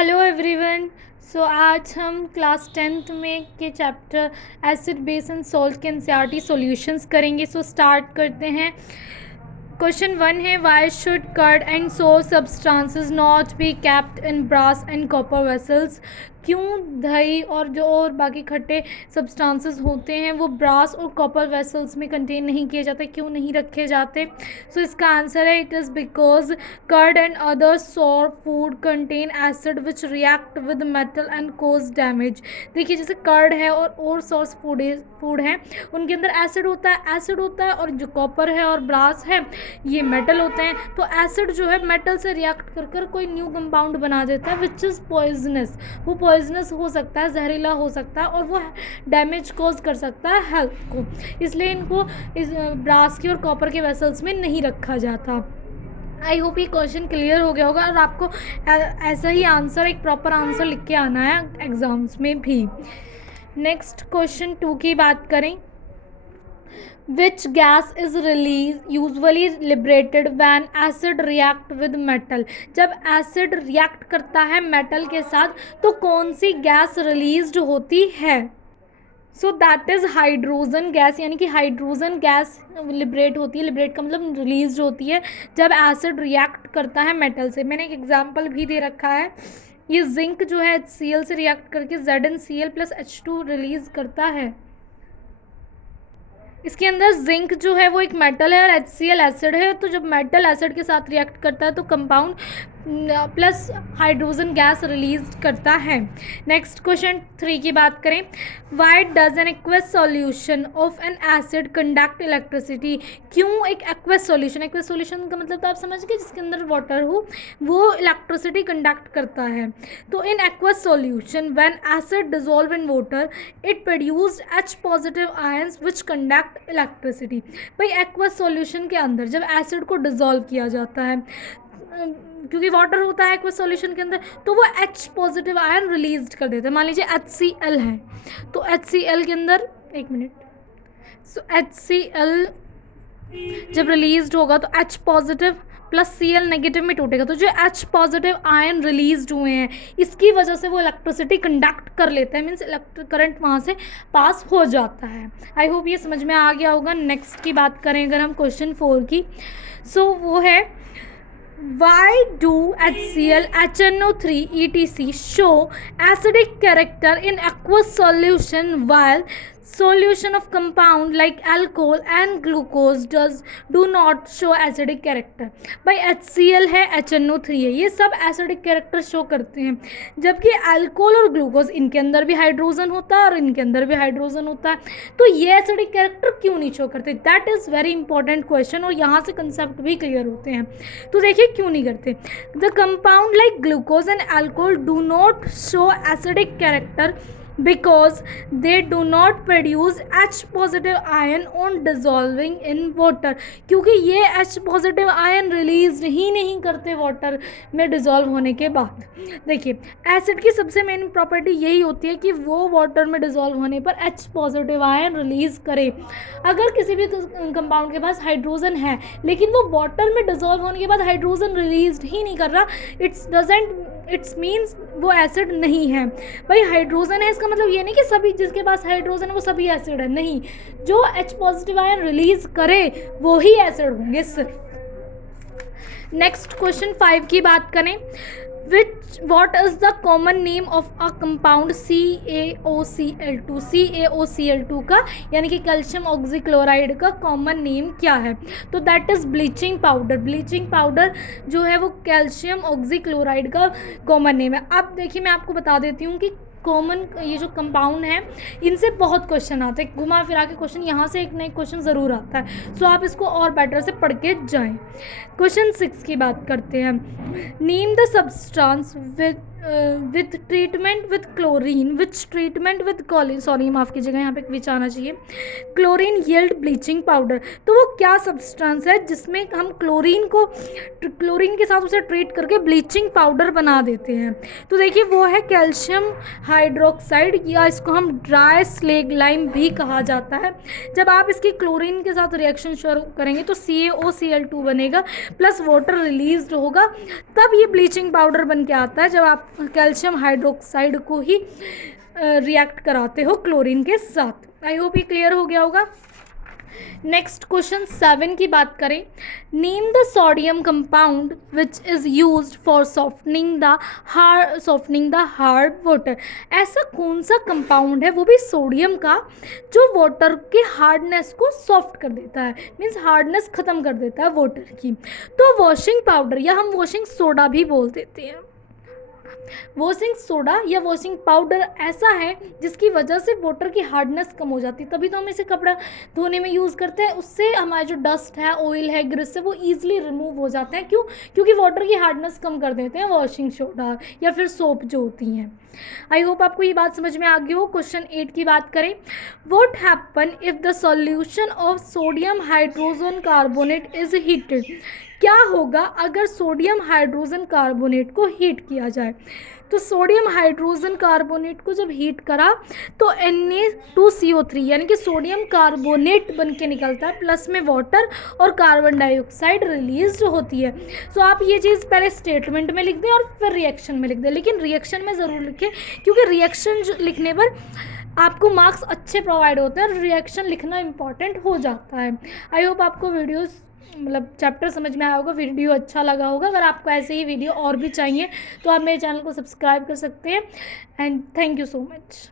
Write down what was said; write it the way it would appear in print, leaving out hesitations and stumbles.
Hello everyone. सो आज हम class 10th में के chapter acid base and salt के एनसीईआरटी सॉल्यूशंस करेंगे। सो स्टार्ट करते हैं। क्वेश्चन 1 है, why should curd and sour substances not be kept in brass and copper vessels. क्यों दही और बाकी खट्टे सब्सटेंसेस होते हैं वो ब्रास और कॉपर वेसल्स में कंटेन नहीं किए जाते, क्यों नहीं रखे जाते? सो इसका आंसर है it is because curd and other sour food contain acid which react with metal and cause damage. देखिए जैसे कर्ड है और सोर्स फूड है उनके अंदर एसिड होता है और जो कॉपर है और ब्रास है ये मेटल होते हैं। तो एसिड जो है मेटल से रिएक्ट कर कोई न्यू कंपाउंड बना देता है विच इज़ पॉइजनस। वो पॉइजनस हो सकता है, जहरीला हो सकता है और वो डैमेज कॉज कर सकता है हेल्थ को, इसलिए इनको इस ब्रास की और कॉपर के वेसल्स में नहीं रखा जाता। आई होप ये क्वेश्चन क्लियर हो गया होगा और आपको ऐसा ही आंसर, एक प्रॉपर आंसर लिख के आना है एग्जाम्स में भी। नेक्स्ट क्वेश्चन 2 की बात करें। Which gas is released usually liberated when acid react with metal? जब एसिड रिएक्ट करता है मेटल के साथ तो कौन सी गैस रिलीज्ड होती है? So that is hydrogen gas, यानी कि हाइड्रोजन गैस लिबरेट होती है। लिबरेट का मतलब रिलीज होती है जब एसिड रिएक्ट करता है मेटल से। मैंने एक एग्जांपल भी दे रखा है। ये जिंक जो है HCl से रिएक्ट करके ZnCl प्लस H2 रिलीज करता है। इसके अंदर जिंक जो है वो एक मेटल है और HCl एसिड है। तो जब मेटल एसिड के साथ रिएक्ट करता है तो compound plus hydrogen gas release करता है। नेक्स्ट क्वेश्चन 3 की बात करें। Why does an aqueous solution of N acid conduct electricity? क्यों एक एक्वस सॉल्यूशन का मतलब तो आप समझ गए, जिसके अंदर वाटर हो वो इलेक्ट्रिसिटी कंडक्ट करता है। तो in aqueous solution when acid dissolve in water it produced H positive ions which conduct electricity. भाई एक्वस सॉल्यूशन के अंदर जब एसिड को डिजोल्व किया जाता है, क्योंकि वाटर होता है एक्वस सॉल्यूशन के अंदर, तो वो H पॉजिटिव आयन रिलीज कर देते हैं। मान लीजिए HCl है तो HCl के अंदर HCl जब रिलीज होगा तो H positive plus Cl negative में टूटेगा। तो जो H पॉजिटिव आयन रिलीज हुए हैं इसकी वजह से वो इलेक्ट्रिसिटी कंडक्ट कर लेता है, मीन्स इलेक्ट्रिक करंट वहाँ से पास हो जाता है। आई होप ये समझ में आ गया होगा। नेक्स्ट की बात करें अगर हम क्वेश्चन 4 की, सो वो है Why do HCl, HNO3, etc. show acidic character in aqueous solution while solution of compound like alcohol and glucose do not show acidic character? भाई HCl है, HNO3 है, ये सब acidic character शो करते हैं, जबकि अल्कोहल और ग्लूकोज इनके अंदर भी हाइड्रोजन होता है और इनके अंदर भी हाइड्रोजन होता है। तो ये एसिडिक कैरेक्टर क्यों नहीं शो करते? That is very important question और यहाँ से कंसेप्ट भी क्लियर होते हैं। तो देखिए क्यों नहीं करते। The compound like glucose and alcohol do not show acidic character because they do not produce H positive ion on dissolving in water, क्योंकि ये H positive ion रिलीज ही नहीं करते वाटर में डिज़ोल्व होने के बाद। देखिए एसिड की सबसे मेन प्रॉपर्टी यही होती है कि वो वाटर में डिज़ोल्व होने पर H पॉजिटिव आयन रिलीज करे। अगर किसी भी कंपाउंड के पास हाइड्रोजन है लेकिन वो वाटर में डिज़ोल्व होने के बाद हाइड्रोजन रिलीज ही नहीं कर रहा, इट्स मीन्स वो एसिड नहीं है। भाई हाइड्रोजन है इसका मतलब ये नहीं कि सभी जिसके पास हाइड्रोजन है वो सभी एसिड है, नहीं, जो H पॉजिटिव आयन रिलीज करे वो ही एसिड होंगे सिर्फ। नेक्स्ट क्वेश्चन 5 की बात करें। what is the common name of a compound CaOCl2? CaOCl2 का यानी कि कैल्शियम ऑक्सीक्लोराइड का कॉमन नेम क्या है? तो that is bleaching powder. Bleaching powder जो है वो कैल्शियम ऑक्सीक्लोराइड का कॉमन नेम है। अब देखिए मैं आपको बता देती हूँ कि कॉमन ये जो कंपाउंड है इनसे बहुत क्वेश्चन आते हैं, घुमा फिरा के क्वेश्चन यहाँ से एक ना एक क्वेश्चन ज़रूर आता है। सो आप इसको और बेटर से पढ़ के जाएँ। क्वेश्चन 6 की बात करते हैं। Name the substance with treatment with chlorine which treatment with chlorine, sorry माफ़ कीजिएगा यहाँ पे विच आना चाहिए, क्लोरीन यील्ड ब्लीचिंग पाउडर। तो वो क्या सब्सटेंस है जिसमें हम क्लोरीन के साथ उसे ट्रीट करके ब्लीचिंग पाउडर बना देते हैं? तो देखिए वो है कैल्शियम हाइड्रोक्साइड, या इसको हम ड्राई स्लेग लाइम भी कहा जाता है। जब आप इसकी क्लोरीन के साथ रिएक्शन शुरू करेंगे तो CaOCl2 बनेगा प्लस वाटर रिलीज होगा, तब ये ब्लीचिंग पाउडर बन के आता है। जब आप कैल्शियम हाइड्रोक्साइड को ही रिएक्ट कराते हो क्लोरीन के साथ। आई होप ये क्लियर हो गया होगा। नेक्स्ट क्वेश्चन 7 की बात करें, name the sodium compound which is used for softening the hard water. ऐसा कौन सा कंपाउंड है, वो भी सोडियम का, जो वाटर के हार्डनेस को सॉफ्ट कर देता है, मीन्स हार्डनेस ख़त्म कर देता है वाटर की। तो वॉशिंग पाउडर या हम वॉशिंग सोडा भी बोल देते हैं। वॉशिंग सोडा या वॉशिंग पाउडर ऐसा है जिसकी वजह से वाटर की हार्डनेस कम हो जाती है, तभी तो हम इसे कपड़ा धोने में यूज़ करते हैं। उससे हमारा जो डस्ट है, ऑयल है, ग्रिस है, वो ईजिली रिमूव हो जाते हैं। क्यों? क्योंकि वाटर की हार्डनेस कम कर देते हैं वॉशिंग सोडा या फिर सोप जो होती हैं। आई होप आपको ये बात समझ में आ गई हो। क्वेश्चन 8 की बात करें, what happen if the solution of sodium hydrogen carbonate is heated. क्या होगा अगर सोडियम हाइड्रोजन कार्बोनेट को हीट किया जाए। तो सोडियम हाइड्रोजन कार्बोनेट को जब हीट करा तो Na2CO3 यानी कि सोडियम कार्बोनेट बन के निकलता है, प्लस में वाटर और कार्बन डाइऑक्साइड रिलीज होती है। सो आप ये चीज़ पहले स्टेटमेंट में लिख दें और फिर रिएक्शन में लिख दें, लेकिन रिएक्शन में ज़रूर लिखें, क्योंकि रिएक्शन लिखने पर आपको मार्क्स अच्छे प्रोवाइड होते हैं और रिएक्शन लिखना इंपॉर्टेंट हो जाता है। आई होप आपको वीडियोस मतलब चैप्टर समझ में आया होगा, वीडियो अच्छा लगा होगा। अगर आपको ऐसे ही वीडियो और भी चाहिए तो आप मेरे चैनल को सब्सक्राइब कर सकते हैं। And thank you so much.